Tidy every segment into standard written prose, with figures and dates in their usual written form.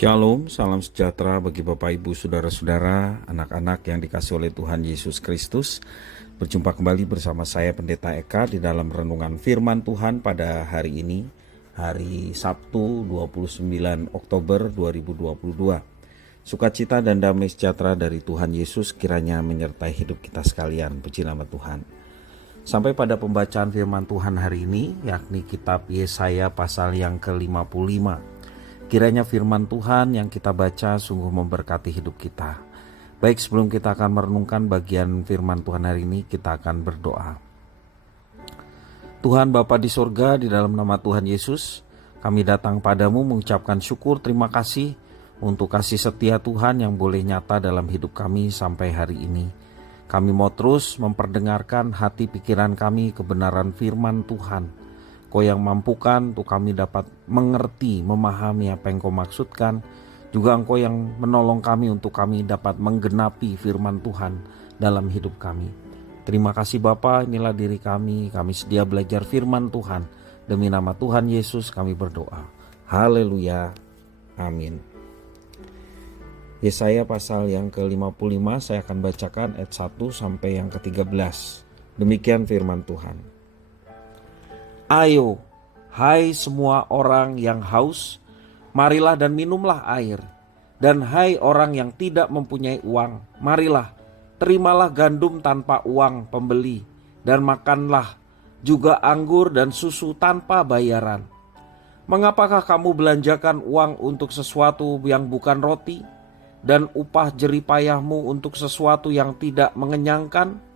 Shalom, salam sejahtera bagi Bapak Ibu Saudara-saudara, anak-anak yang dikasihi oleh Tuhan Yesus Kristus. Berjumpa kembali bersama saya Pendeta Eka di dalam renungan firman Tuhan pada hari ini, hari Sabtu 29 Oktober 2022. Sukacita dan damai sejahtera dari Tuhan Yesus kiranya menyertai hidup kita sekalian. Puji nama Tuhan. Sampai pada pembacaan firman Tuhan hari ini, yakni kitab Yesaya pasal yang ke-55. Kiranya firman Tuhan yang kita baca sungguh memberkati hidup kita. Baik, sebelum kita akan merenungkan bagian firman Tuhan hari ini, kita akan berdoa. Tuhan Bapa di surga, di dalam nama Tuhan Yesus, kami datang padamu mengucapkan syukur, terima kasih untuk kasih setia Tuhan yang boleh nyata dalam hidup kami sampai hari ini. Kami mau terus memperdengarkan hati pikiran kami kebenaran firman Tuhan. Kau yang mampukan untuk kami dapat mengerti, memahami apa yang Kau maksudkan. Juga Engkau yang menolong kami untuk kami dapat menggenapi firman Tuhan dalam hidup kami. Terima kasih Bapa, inilah diri kami sedia belajar firman Tuhan. Demi nama Tuhan Yesus kami berdoa. Haleluya, amin. Yesaya pasal yang ke-55 saya akan bacakan ayat 1 sampai yang ke-13. Demikian firman Tuhan. Ayo, hai semua orang yang haus, marilah dan minumlah air. Dan hai orang yang tidak mempunyai uang, marilah, terimalah gandum tanpa uang pembeli. Dan makanlah juga anggur dan susu tanpa bayaran. Mengapakah kamu belanjakan uang untuk sesuatu yang bukan roti? Dan upah jeripayahmu untuk sesuatu yang tidak mengenyangkan?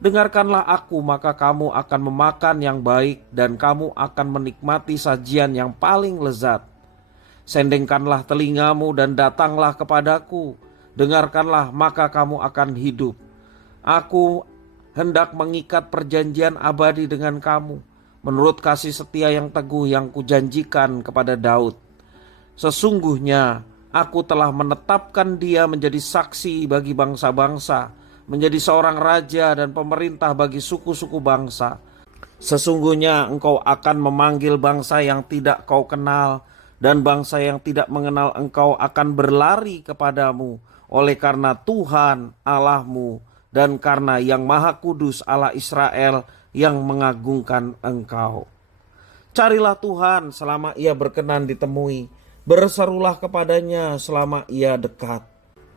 Dengarkanlah aku, maka kamu akan memakan yang baik dan kamu akan menikmati sajian yang paling lezat. Sendengkanlah telingamu dan datanglah kepadaku. Dengarkanlah, maka kamu akan hidup. Aku hendak mengikat perjanjian abadi dengan kamu, menurut kasih setia yang teguh yang kujanjikan kepada Daud. Sesungguhnya aku telah menetapkan dia menjadi saksi bagi bangsa-bangsa, menjadi seorang raja dan pemerintah bagi suku-suku bangsa. Sesungguhnya engkau akan memanggil bangsa yang tidak kau kenal, dan bangsa yang tidak mengenal engkau akan berlari kepadamu, oleh karena Tuhan Allahmu dan karena Yang Maha Kudus Allah Israel yang mengagungkan engkau. Carilah Tuhan selama ia berkenan ditemui, berserulah kepadanya selama ia dekat.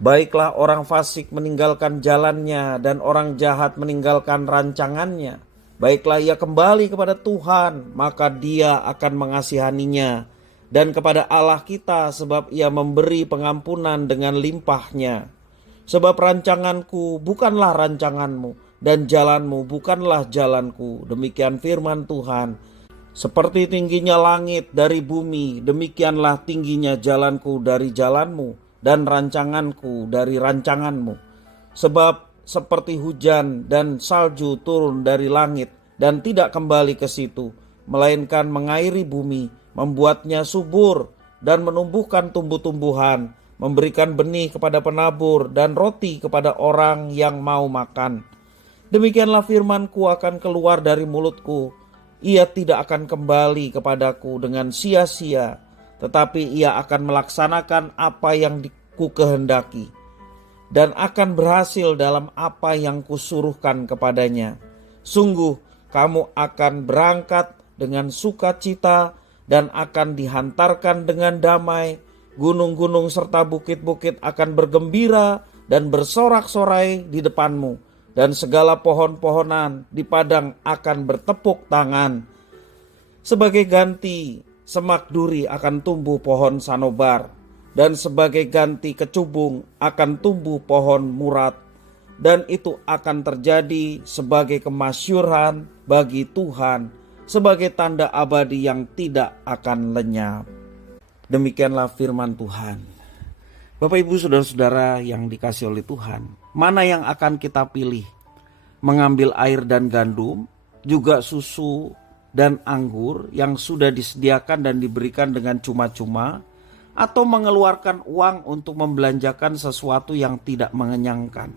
Baiklah orang fasik meninggalkan jalannya dan orang jahat meninggalkan rancangannya. Baiklah ia kembali kepada Tuhan, maka dia akan mengasihaninya. Dan kepada Allah kita, sebab ia memberi pengampunan dengan limpahnya. Sebab rancanganku bukanlah rancanganmu, dan jalanmu bukanlah jalanku. Demikian firman Tuhan. Seperti tingginya langit dari bumi, demikianlah tingginya jalanku dari jalanmu, dan rancanganku dari rancanganmu. Sebab seperti hujan dan salju turun dari langit dan tidak kembali ke situ, melainkan mengairi bumi, membuatnya subur dan menumbuhkan tumbuh-tumbuhan, memberikan benih kepada penabur dan roti kepada orang yang mau makan. Demikianlah firmanku akan keluar dari mulutku. Ia tidak akan kembali kepadaku dengan sia-sia, tetapi ia akan melaksanakan apa yang ku kehendaki dan akan berhasil dalam apa yang kusuruhkan kepadanya. Sungguh kamu akan berangkat dengan sukacita dan akan dihantarkan dengan damai. Gunung-gunung serta bukit-bukit akan bergembira dan bersorak-sorai di depanmu, dan segala pohon-pohonan di padang akan bertepuk tangan. Sebagai ganti semak duri akan tumbuh pohon sanobar, dan sebagai ganti kecubung akan tumbuh pohon murat. Dan itu akan terjadi sebagai kemasyhuran bagi Tuhan, sebagai tanda abadi yang tidak akan lenyap. Demikianlah firman Tuhan. Bapak Ibu Saudara-saudara yang dikasihi oleh Tuhan, mana yang akan kita pilih? Mengambil air dan gandum, juga susu dan anggur yang sudah disediakan dan diberikan dengan cuma-cuma, atau mengeluarkan uang untuk membelanjakan sesuatu yang tidak mengenyangkan.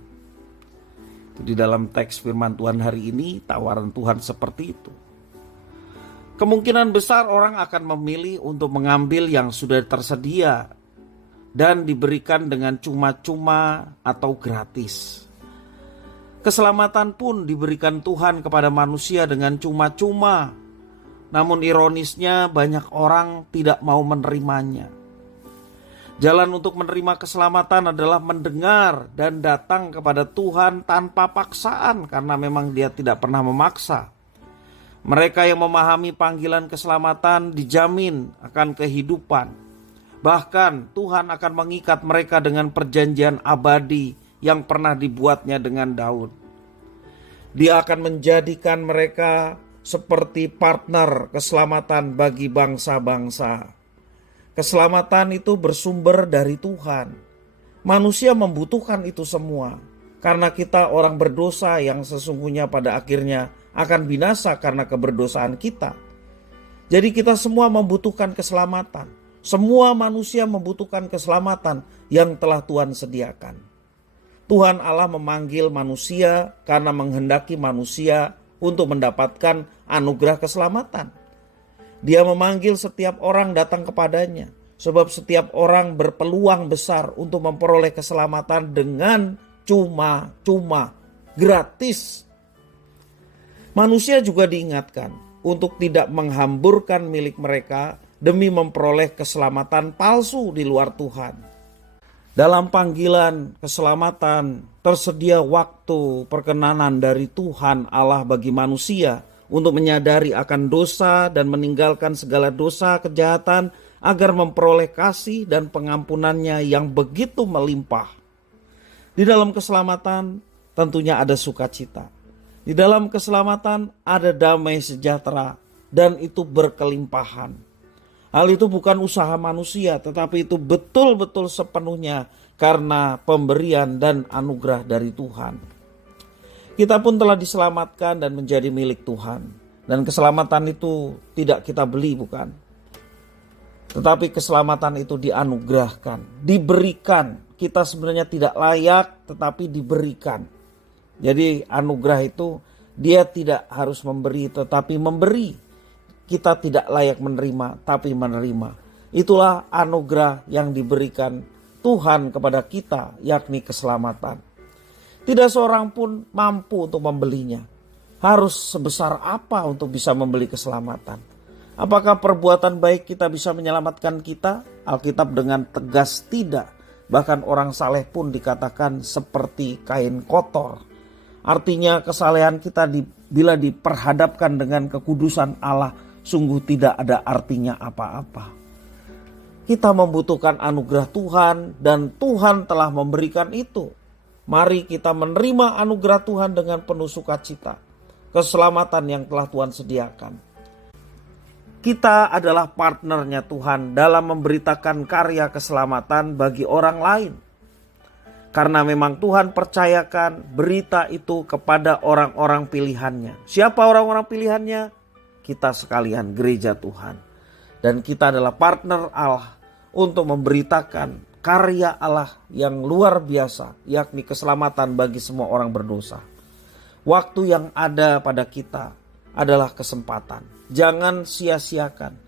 Di dalam teks firman Tuhan hari ini, tawaran Tuhan seperti itu. Kemungkinan besar orang akan memilih untuk mengambil yang sudah tersedia, dan diberikan dengan cuma-cuma atau gratis. Keselamatan pun diberikan Tuhan kepada manusia dengan cuma-cuma. Namun ironisnya banyak orang tidak mau menerimanya. Jalan untuk menerima keselamatan adalah mendengar dan datang kepada Tuhan tanpa paksaan, karena memang Dia tidak pernah memaksa. Mereka yang memahami panggilan keselamatan dijamin akan kehidupan. Bahkan Tuhan akan mengikat mereka dengan perjanjian abadi yang pernah dibuatnya dengan Daud. Dia akan menjadikan mereka seperti partner keselamatan bagi bangsa-bangsa. Keselamatan itu bersumber dari Tuhan. Manusia membutuhkan itu semua, karena kita orang berdosa yang sesungguhnya pada akhirnya akan binasa karena keberdosaan kita. Jadi kita semua membutuhkan keselamatan. Semua manusia membutuhkan keselamatan yang telah Tuhan sediakan. Tuhan Allah memanggil manusia karena menghendaki manusia untuk mendapatkan anugerah keselamatan. Dia memanggil setiap orang datang kepadanya, sebab setiap orang berpeluang besar untuk memperoleh keselamatan dengan cuma-cuma, gratis. Manusia juga diingatkan untuk tidak menghamburkan milik mereka demi memperoleh keselamatan palsu di luar Tuhan. Dalam panggilan keselamatan tersedia waktu perkenanan dari Tuhan Allah bagi manusia untuk menyadari akan dosa dan meninggalkan segala dosa kejahatan agar memperoleh kasih dan pengampunannya yang begitu melimpah. Di dalam keselamatan tentunya ada sukacita. Di dalam keselamatan ada damai sejahtera dan itu berkelimpahan. Hal itu bukan usaha manusia, tetapi itu betul-betul sepenuhnya karena pemberian dan anugerah dari Tuhan. Kita pun telah diselamatkan dan menjadi milik Tuhan. Dan keselamatan itu tidak kita beli, bukan? Tetapi keselamatan itu dianugerahkan, diberikan. Kita sebenarnya tidak layak, tetapi diberikan. Jadi anugerah itu Dia tidak harus memberi, tetapi memberi. Kita tidak layak menerima, tapi menerima. Itulah anugerah yang diberikan Tuhan kepada kita, yakni keselamatan. Tidak seorang pun mampu untuk membelinya. Harus sebesar apa untuk bisa membeli keselamatan? Apakah perbuatan baik kita bisa menyelamatkan kita? Alkitab dengan tegas tidak. Bahkan orang saleh pun dikatakan seperti kain kotor. Artinya kesalehan kita bila diperhadapkan dengan kekudusan Allah sungguh tidak ada artinya apa-apa. Kita membutuhkan anugerah Tuhan dan Tuhan telah memberikan itu. Mari kita menerima anugerah Tuhan dengan penuh sukacita. Keselamatan yang telah Tuhan sediakan. Kita adalah partnernya Tuhan dalam memberitakan karya keselamatan bagi orang lain. Karena memang Tuhan percayakan berita itu kepada orang-orang pilihannya. Siapa orang-orang pilihannya? Kita sekalian gereja Tuhan. Dan kita adalah partner Allah untuk memberitakan karya Allah yang luar biasa, yakni keselamatan bagi semua orang berdosa. Waktu yang ada pada kita adalah kesempatan. Jangan sia-siakan.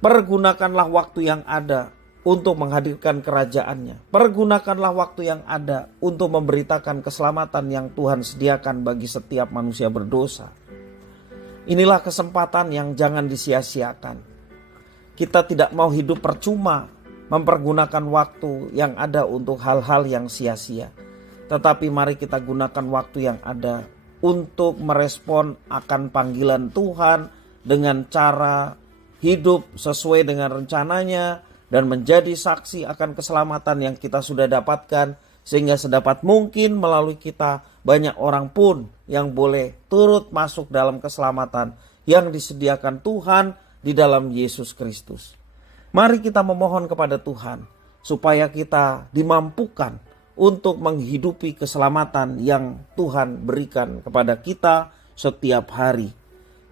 Pergunakanlah waktu yang ada untuk menghadirkan kerajaannya. Pergunakanlah waktu yang ada untuk memberitakan keselamatan yang Tuhan sediakan bagi setiap manusia berdosa. Inilah kesempatan yang jangan disia-siakan. Kita tidak mau hidup percuma, mempergunakan waktu yang ada untuk hal-hal yang sia-sia. Tetapi mari kita gunakan waktu yang ada untuk merespon akan panggilan Tuhan dengan cara hidup sesuai dengan rencananya dan menjadi saksi akan keselamatan yang kita sudah dapatkan, sehingga sedapat mungkin melalui kita banyak orang pun yang boleh turut masuk dalam keselamatan yang disediakan Tuhan di dalam Yesus Kristus. Mari kita memohon kepada Tuhan supaya kita dimampukan untuk menghidupi keselamatan yang Tuhan berikan kepada kita setiap hari.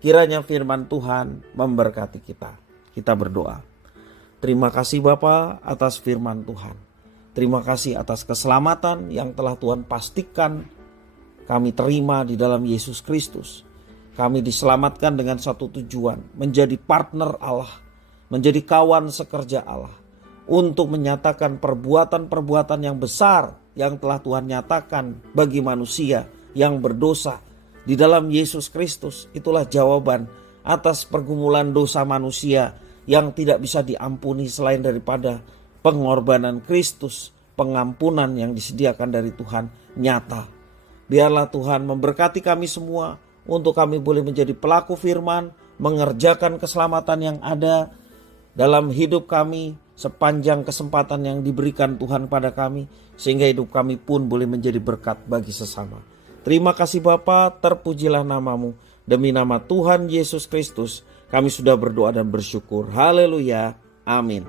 Kiranya firman Tuhan memberkati kita. Kita berdoa. Terima kasih Bapa atas firman Tuhan. Terima kasih atas keselamatan yang telah Tuhan pastikan kami terima di dalam Yesus Kristus. Kami diselamatkan dengan satu tujuan, menjadi partner Allah, menjadi kawan sekerja Allah, untuk menyatakan perbuatan-perbuatan yang besar yang telah Tuhan nyatakan bagi manusia yang berdosa di dalam Yesus Kristus. Itulah jawaban atas pergumulan dosa manusia yang tidak bisa diampuni selain daripada pengorbanan Kristus. Pengampunan yang disediakan dari Tuhan nyata. Biarlah Tuhan memberkati kami semua untuk kami boleh menjadi pelaku firman, mengerjakan keselamatan yang ada dalam hidup kami sepanjang kesempatan yang diberikan Tuhan pada kami, sehingga hidup kami pun boleh menjadi berkat bagi sesama. Terima kasih Bapa, terpujilah namamu. Demi nama Tuhan Yesus Kristus kami sudah berdoa dan bersyukur. Haleluya. Amin.